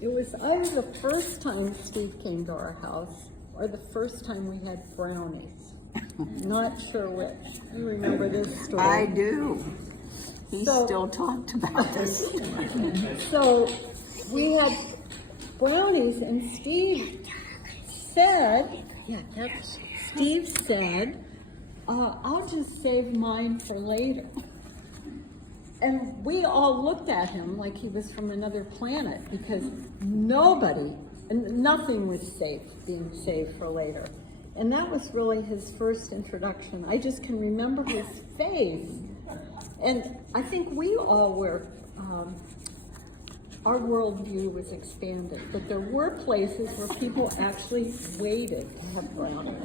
It was either the first time Steve came to our house or the first time we had brownies. Not sure which. You remember this story? I do. He still talked about this. So we had brownies, and Steve said, I'll just save mine for later. And we all looked at him like he was from another planet, because nothing was being saved for later. And that was really his first introduction. I just can remember his face. And I think we all were, our worldview was expanded, but there were places where people actually waited to have brownies.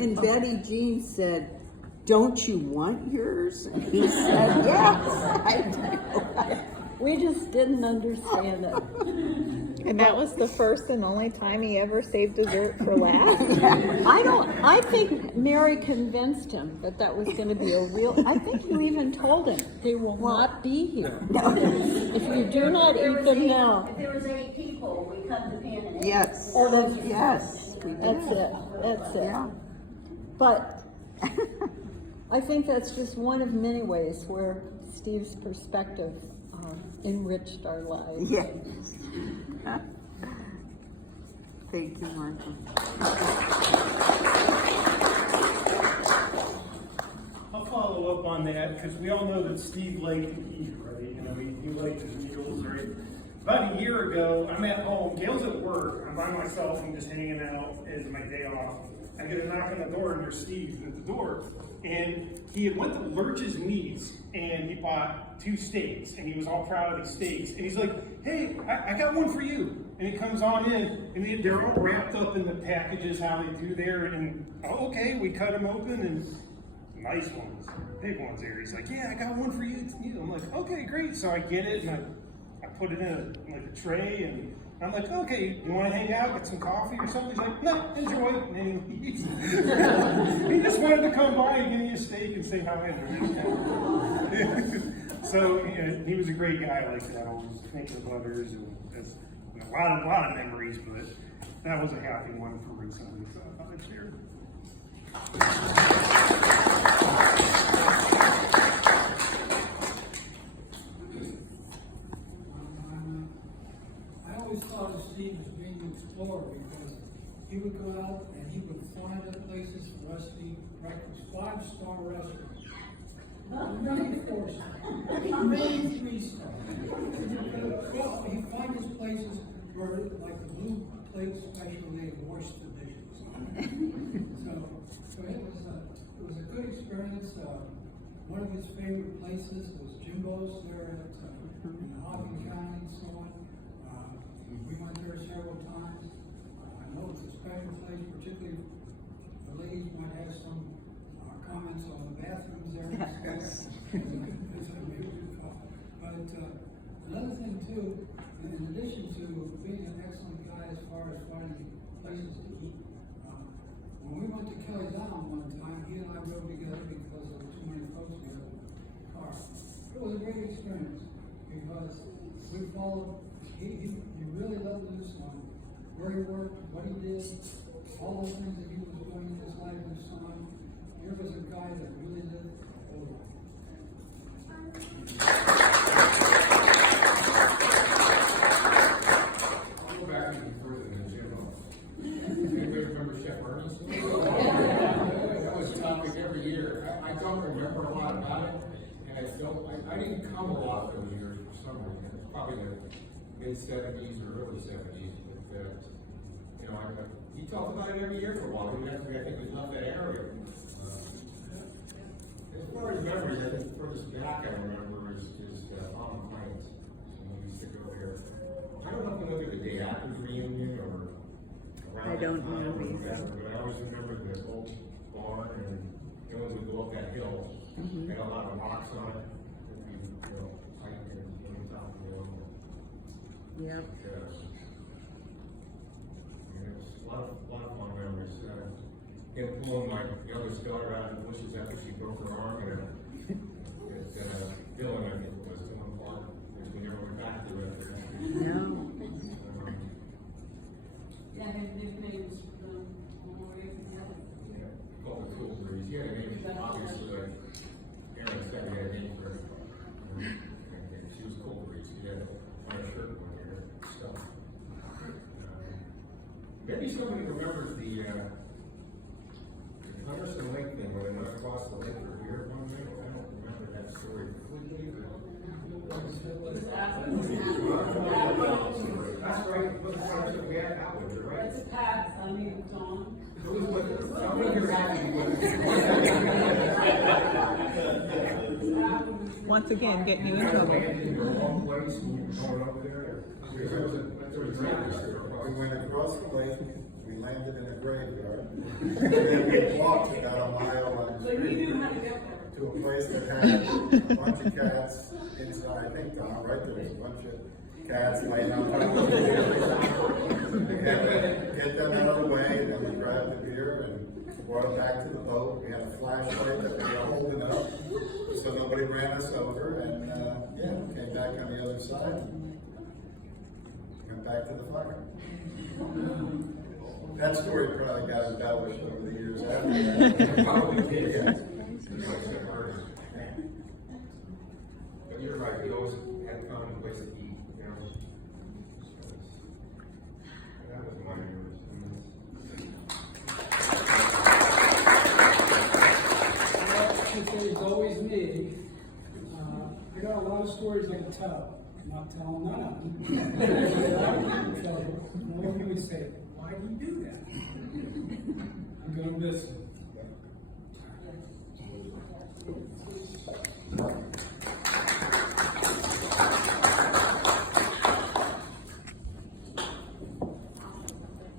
And Betty Jean said, "Don't you want yours?" And he said, "Yes, I do." We just didn't understand it. And that was the first and only time he ever saved dessert for last? I think Mary convinced him that was going to be a real, I think you even told him, they will not be here. If you do not eat them now. If there was 8 people, we cut the pan in 8. Yes. Oh, Yes. We did. That's it. Yeah. But I think that's just one of many ways where Steve's perspective enriched our lives. Yes. Thank you, Martha. I'll follow up on that because we all know that Steve liked to eat, right? You know, he liked his meals, right? About a year ago, I'm at home. Gail's at work. I'm by myself. I'm just hanging out as my day off. I get a knock on the door, and there's Steve at the door. And he had went to Lurch's Meats, and he bought 2 steaks, and he was all proud of these steaks. And he's like, "Hey, I got one for you." And he comes on in, and they're all wrapped up in the packages, how they do there. And, okay, we cut them open, and nice ones, big ones there. He's like, "Yeah, I got one for you." I'm like, "Okay, great." So I get it, and I put it in a tray, and I'm like, "Okay, you want to hang out, get some coffee or something?" He's like, "No, enjoy." And then he leaves. He just wanted to come by and give me a steak and say hi. So he was a great guy like that, always thinking of others, and that's a lot of memories. But that was a happy one for recently, so I thought I'd share. I always thought of Steve as being an explorer because he would go out and he would find the places for us to eat breakfast, 5-star restaurants. Maybe 4-star, maybe 3-star. Well, he'd find his places where, like the Blue Plate Special, they washed the dishes. So it was a good experience. One of his favorite places was Jimbo's there in Hocking County and so on. We went there several times. I know it's a special place, particularly the ladies might have some comments on the bathrooms there. Yes. But another thing too, in addition to being an excellent guy as far as finding places to eat, when we went to Kelly's Island one time, he and I rode together because there were too many folks together in the car. It was a great experience because we followed. He really let loose on where he worked, what he did, all those things that he was doing in his life and so on. Here was a guy that really lived over. I'll go back even further than Jimbo. Anybody remember Chef Ernest? That was a topic every year. I don't remember a lot about it, and I didn't come a lot those years for some reason. It's probably the mid-70s or early 70s, but he talked about it every year for a while. I think we left that area. As far as memories, I think furthest back I remember is on the plains. We used to go there. I don't know if we went there the day after the reunion or around. I don't know either. But I always remember the old barn, and when we go up that hill, they had a lot of rocks on it. Hiking on the top of the hill. Yep. It was a lot of fun memories. Him pulling my youngest daughter out of the bushes after she broke her arm at Dylan, I think it was Dylan Park, which we never went back to it. No. Maybe somebody remembers the Henderson Lake thing where they went across the lake for beer one night. I don't remember that story completely, but. That's right, it was the partnership we had out with, right? It's a pass, I mean, Dawn. It was with, something you're happy with. Once again, getting you in trouble. Landed in the wrong place, going over there. There was a drainage there. We went across the lake, we landed in a graveyard, and then we walked about a mile on the street to a place that had a bunch of cats inside. I think, Don, right, there was a bunch of cats laying on top of the beer. We had to get them out of the way, then we grabbed the beer and brought it back to the boat. We had a flashlight that we were holding up so nobody ran us over, and came back on the other side. Went back to the fire. That story probably got embellished over the years after that. Probably did, Yeah. But you're right, we always had found a place to eat, you know. That was my memories. If there's always me, I got a lot of stories I can tell. I'm not telling none of them. No one would say, why do you do that? I'm gonna miss it.